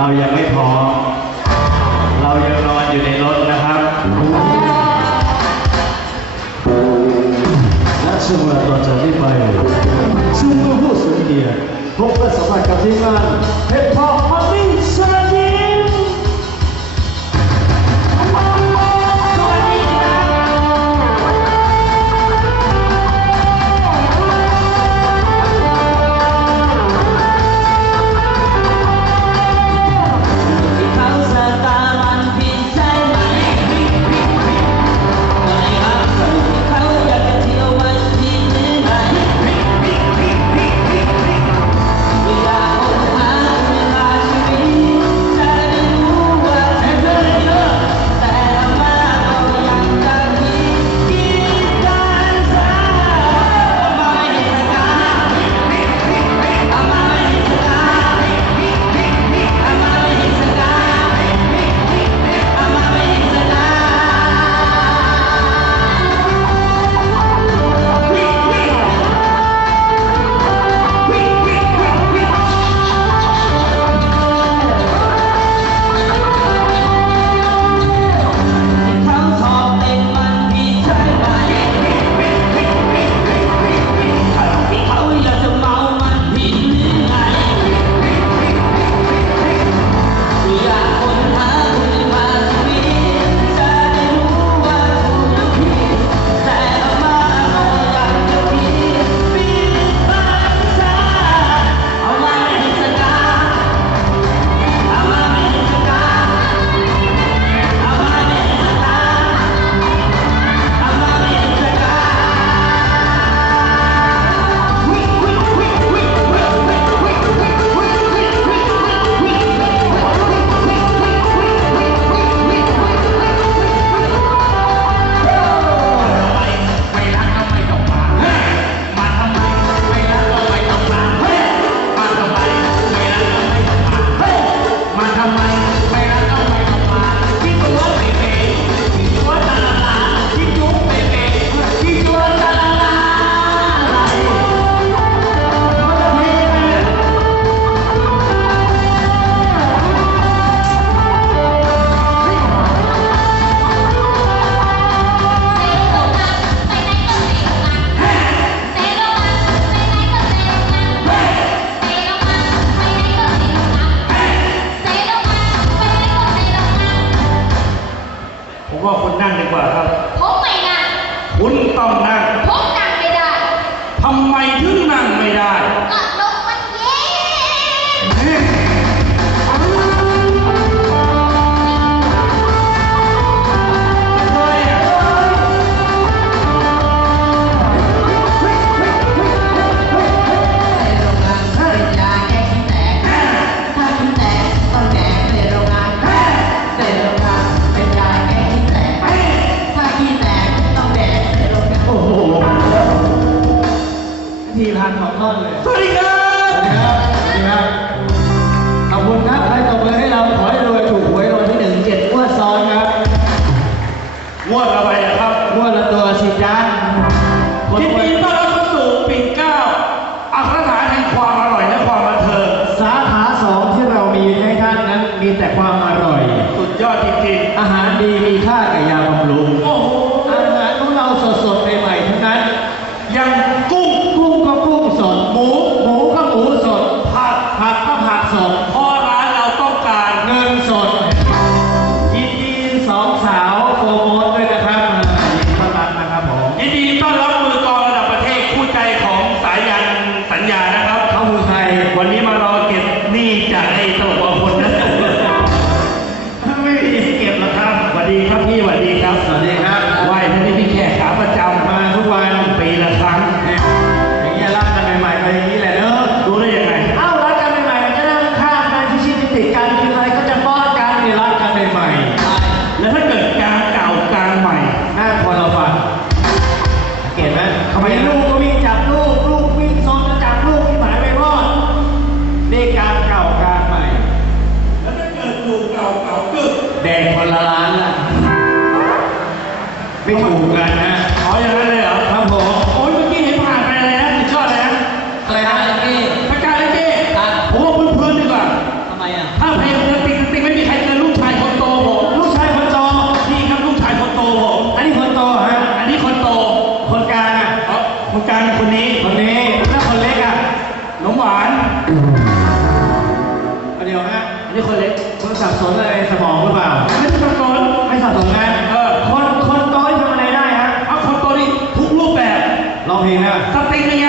เรายังไม่พอ เรายังนอนอยู่ในรถนะครับและช่วงเวลาต่อจากนี้ไปซึ่งผู้สูงเกียรติพบกันสัมผัสกับทีมงานเพชรทองมันนี่ แดกคนละล้านอะไม่ถูก เพลงนะสติงเนี่ย